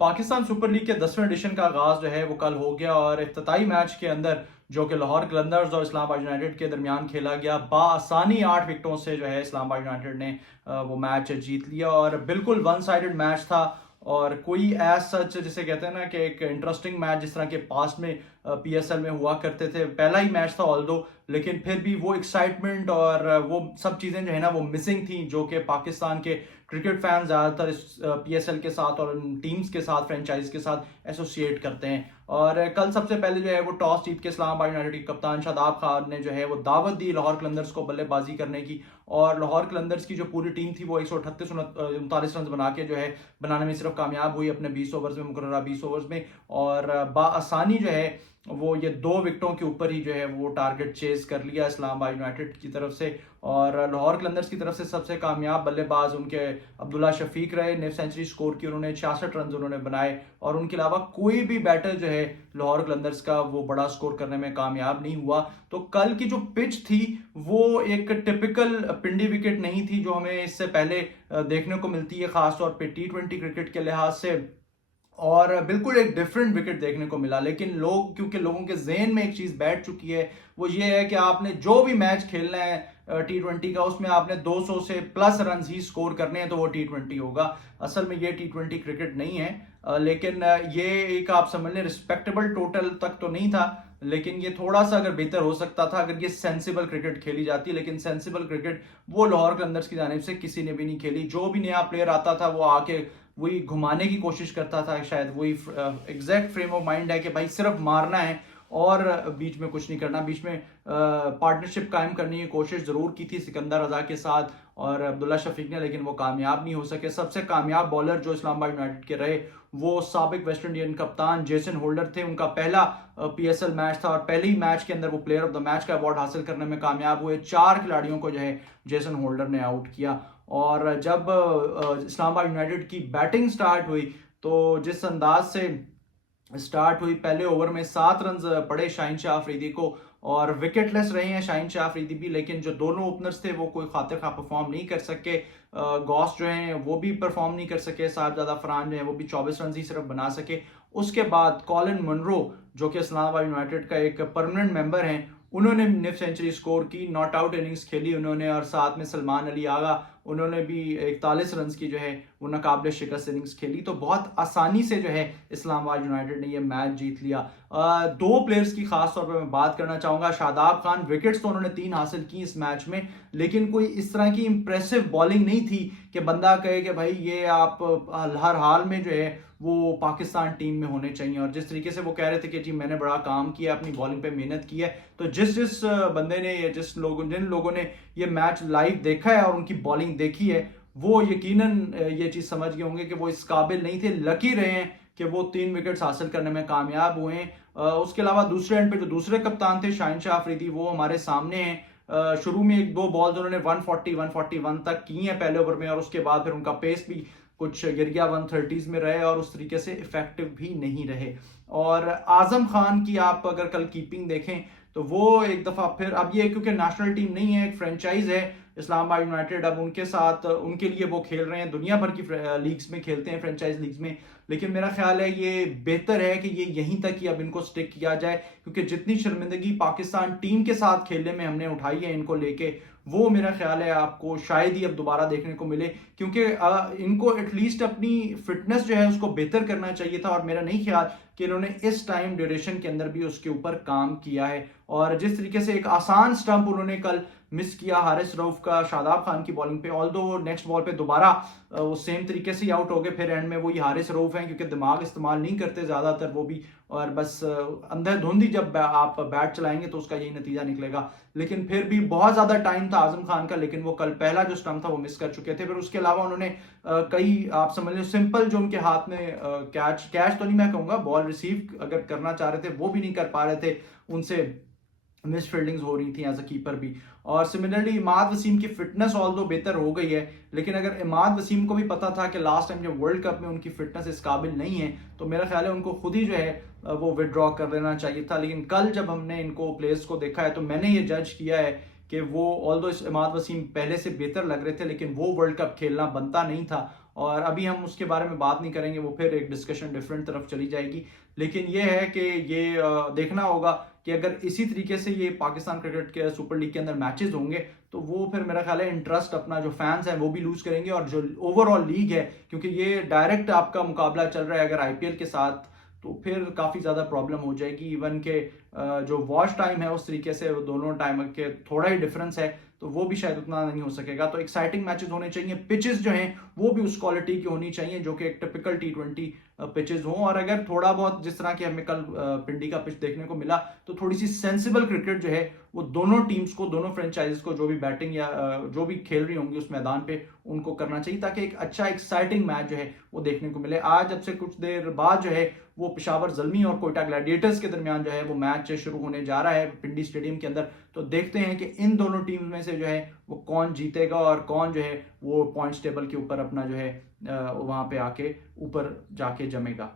Pakistan super league के 10वें addition का आगाज जो है वो कल हो गया और इफ्तिताई मैच के अंदर जो कि लाहौर कलंदर्स और इस्लामाबाद यूनाइटेड के दरमियान खेला गया, बाआसानी 8 विकेटों से जो है इस्लामाबाद यूनाइटेड ने वो मैच जीत लिया और बिल्कुल वन साइडेड मैच था। और कोई एज सच जिसे कहते हैं ना कि एक इंटरेस्टिंग मैच जिस तरह के पास्ट में पीएसएल में हुआ करते थे, पहला ही मैच था ऑल्दो, लेकिन फिर भी वो एक्साइटमेंट और वो सब चीज़ें जो है ना वो मिसिंग थी जो कि पाकिस्तान के क्रिकेट फैन ज़्यादातर इस पीएसएल के साथ और टीम्स के साथ, फ्रेंचाइज के साथ एसोसिएट करते हैं। और कल सबसे पहले जो है वो टॉस जीत के इस्लामाबाद यूनाइटेड के कप्तान शादाब खान ने जो है वो दावत दी लाहौर कलंदर्स को बल्लेबाजी करने की। और लाहौर कलंदर्स की जो पूरी टीम थी वो 138 39 रन बना के जो है बनाने में सिर्फ कामयाब हुई अपने 20 ओवर्स में, मुकर्ररा 20 ओवर्स में। और बाआसानी जो है वो ये 2 विकेटों के ऊपर ही जो है वो टारगेट चेज कर लिया इस्लामाबाद यूनाइटेड की तरफ से। और लाहौर कलंदर्स की तरफ से सबसे कामयाब बल्लेबाज उनके अब्दुल्ला शफीक रहे, निफ सेंचुरी स्कोर की उन्होंने, 66 रन उन्होंने बनाए। और उनके अलावा कोई भी बैटर जो है लाहौर कलंदर्स का वो बड़ा स्कोर करने में कामयाब नहीं हुआ। तो कल की जो पिच थी वो एक टिपिकल पिंडी विकेट नहीं थी जो हमें इससे पहले देखने को मिलती है, खासतौर पर T20 क्रिकेट के लिहाज से। और बिल्कुल एक डिफरेंट विकेट देखने को मिला। लेकिन लोग, क्योंकि लोगों के जहन में एक चीज बैठ चुकी है, वो ये है कि आपने जो भी मैच खेलना है T20 का, उसमें आपने 200 से प्लस रन ही स्कोर करने हैं तो वो T20 होगा। असल में ये T20 क्रिकेट नहीं है। लेकिन ये एक आप समझ लें रिस्पेक्टेबल टोटल तक तो नहीं था, लेकिन ये थोड़ा सा अगर बेहतर हो सकता था अगर ये सेंसिबल क्रिकेट खेली जाती। लेकिन सेंसिबल क्रिकेट वो लाहौर कलंदर्स की जानिब से किसी ने भी नहीं खेली। जो भी नया प्लेयर आता था वो आके वही घुमाने की कोशिश करता था, शायद वही एग्जैक्ट फ्रेम ऑफ माइंड है कि भाई सिर्फ मारना है और बीच में कुछ नहीं करना। बीच में पार्टनरशिप कायम करने की कोशिश जरूर की थी सिकंदर रजा के साथ और अब्दुल्ला शफीक ने, लेकिन वो कामयाब नहीं हो सके। सबसे कामयाब बॉलर जो इस्लामाबाद यूनाइटेड के रहे वो साबिक वेस्ट इंडियन कप्तान जेसन होल्डर थे। उनका पहला पीएसएल मैच था और पहले ही मैच के अंदर वो प्लेयर ऑफ द मैच का अवार्ड हासिल करने में कामयाब हुए। 4 खिलाड़ियों को जो है जेसन होल्डर ने आउट किया। और जब इस्लामाबाद यूनाइटेड की बैटिंग स्टार्ट हुई तो जिस अंदाज से स्टार्ट हुई, पहले ओवर में 7 रन पड़े शाहीन शाह अफरीदी को और विकेटलेस रहे हैं शाहीन शाह अफरीदी भी, लेकिन जो दोनों ओपनर्स थे वो कोई खातिर खा परफॉर्म नहीं कर सके। गॉस जो हैं वो भी परफॉर्म नहीं कर सके, साहबजादा फरहान जो है वो भी 24 रन ही सिर्फ बना सके। उसके बाद कॉलिन मनरो जो कि इस्लामाबाद यूनाइटेड का एक परमानेंट मेंबर हैं, उन्होंने निफ सेंचुरी स्कोर की, नॉट आउट इनिंग्स खेली उन्होंने। और साथ में सलमान अली आगा, उन्होंने भी 41 रन की जो है वो नाकाबिले शिकस्त इनिंग्स खेली। तो बहुत आसानी से जो है इस्लामाबाद यूनाइटेड ने ये मैच जीत लिया। 2 प्लेयर्स की खास तौर पर मैं बात करना चाहूंगा। शादाब खान, विकेट्स तो उन्होंने 3 हासिल की इस मैच में, लेकिन कोई इस तरह की इंप्रेसिव बॉलिंग नहीं थी कि बंदा कहे कि भाई ये आप हर हाल में जो है वो पाकिस्तान टीम में होने चाहिए। और जिस तरीके से वो कह रहे थे कि जी मैंने बड़ा काम किया, अपनी बॉलिंग पे मेहनत की है, तो जिस बंदे ने, जिन लोगों ने ये मैच लाइव देखा है और उनकी बॉलिंग देखी है, वो यकीनन ये चीज समझ गए होंगे कि वो इस काबिल नहीं थे। लकी रहे हैं कि वो 3 विकेट्स हासिल करने में कामयाब हुए हैं। उसके अलावा दूसरे एंड पे जो दूसरे कप्तान थे शाहीन शाह अफरीदी, वो हमारे सामने हैं। शुरू में 1-2 बॉल्स उन्होंने 141 तक की हैं पहले ओवर में, और उसके बाद फिर उनका पेस भी कुछ गिर गया, 130s में रहे और उस तरीके से इफेक्टिव भी नहीं रहे। और आजम खान की आप अगर कल कीपिंग देखें तो वो एक दफा फिर, अब ये क्योंकि नेशनल टीम नहीं है, एक फ्रेंचाइज है इस्लामाबाद यूनाइटेड, अब उनके साथ उनके लिए वो खेल रहे हैं, दुनिया भर की लीग्स में खेलते हैं, फ्रेंचाइज लीग्स में। लेकिन मेरा ख्याल है ये बेहतर है कि ये यहीं तक ही अब इनको स्टिक किया जाए, क्योंकि जितनी शर्मिंदगी पाकिस्तान टीम के साथ खेलने में हमने उठाई है इनको लेके, वो मेरा ख्याल है आपको शायद ही अब दोबारा देखने को मिले। क्योंकि इनको एटलीस्ट अपनी फिटनेस जो है उसको बेहतर करना चाहिए था, और मेरा नहीं ख्याल कि इन्होंने इस टाइम ड्यूरेशन के अंदर भी उसके ऊपर काम किया है। और जिस तरीके से एक आसान स्टंप उन्होंने कल मिस किया हारिस रऊफ का शादाब खान की बॉलिंग पे, ऑल्दो नेक्स्ट बॉल पे दोबारा वो सेम तरीके से आउट हो गए, फिर एंड में वही हारिस रऊफ हैं क्योंकि दिमाग इस्तेमाल नहीं करते ज्यादातर वो भी, और बस अंधाधुंध ही जब आप बैट चलाएंगे तो उसका यही नतीजा निकलेगा। लेकिन फिर भी बहुत ज्यादा टाइम था आजम खान का, लेकिन वो कल पहला जो स्टंप था वो मिस कर चुके थे। फिर उसके अलावा उन्होंने कई आप समझ लो सिंपल जो उनके हाथ में कैच तो नहीं मैं कहूंगा, बॉल रिसीव अगर करना चाह रहे थे वो भी नहीं कर पा रहे थे, उनसे मिस फील्डिंग्स हो रही थी एज अ कीपर भी। और सिमिलरली इमाद वसीम की फिटनेस ऑल दो बेहतर हो गई है, लेकिन अगर इमाद वसीम को भी पता था कि लास्ट टाइम जब वर्ल्ड कप में उनकी फिटनेस इस काबिल नहीं है, तो मेरा ख्याल है उनको खुद ही जो है वो विड्रॉ कर लेना चाहिए था। लेकिन कल जब हमने इनको प्लेयर्स को देखा है तो मैंने ये जज किया है कि वो ऑल दो इमाद वसीम पहले से बेहतर लग रहे थे, लेकिन वो वर्ल्ड कप खेलना बनता नहीं था। और अभी हम उसके बारे में बात नहीं करेंगे, वो फिर एक डिस्कशन डिफरेंट तरफ चली जाएगी। लेकिन ये है कि ये देखना होगा कि अगर इसी तरीके से ये पाकिस्तान क्रिकेट के सुपर लीग के अंदर मैचेस होंगे तो वो फिर मेरा ख्याल है इंटरेस्ट अपना जो फैंस हैं वो भी लूज करेंगे, और जो ओवरऑल लीग है, क्योंकि ये डायरेक्ट आपका मुकाबला चल रहा है अगर आईपीएल के साथ, तो फिर काफ़ी ज़्यादा प्रॉब्लम हो जाएगी। इवन के जो वॉच टाइम है उस तरीके से दोनों टाइम के थोड़ा ही डिफरेंस है, तो वो भी शायद उतना नहीं हो सकेगा। तो एक्साइटिंग मैचेस होने चाहिए, पिचेस जो हैं वो भी उस क्वालिटी की होनी चाहिए जो कि एक टिपिकल टी20 पिचेस हों। और अगर थोड़ा बहुत जिस तरह की हमें कल पिंडी का पिच देखने को मिला, तो थोड़ी सी सेंसिबल क्रिकेट जो है वो दोनों टीम्स को, दोनों फ्रेंचाइजीज को, जो भी बैटिंग या जो भी खेल रही होंगी उस मैदान पे, उनको करना चाहिए ताकि एक अच्छा एक्साइटिंग मैच जो है वो देखने को मिले। आज अब से कुछ देर बाद जो है वो पेशावर ज़ल्मी और कोयटा ग्लैडिएटर्स के दरमियान जो है वो मैच शुरू होने जा रहा है पिंडी स्टेडियम के अंदर। तो देखते हैं कि इन दोनों टीम में से जो है वो कौन जीतेगा और कौन जो है वो पॉइंट्स टेबल के ऊपर अपना जो है वहां पे आके ऊपर जाके जमेगा।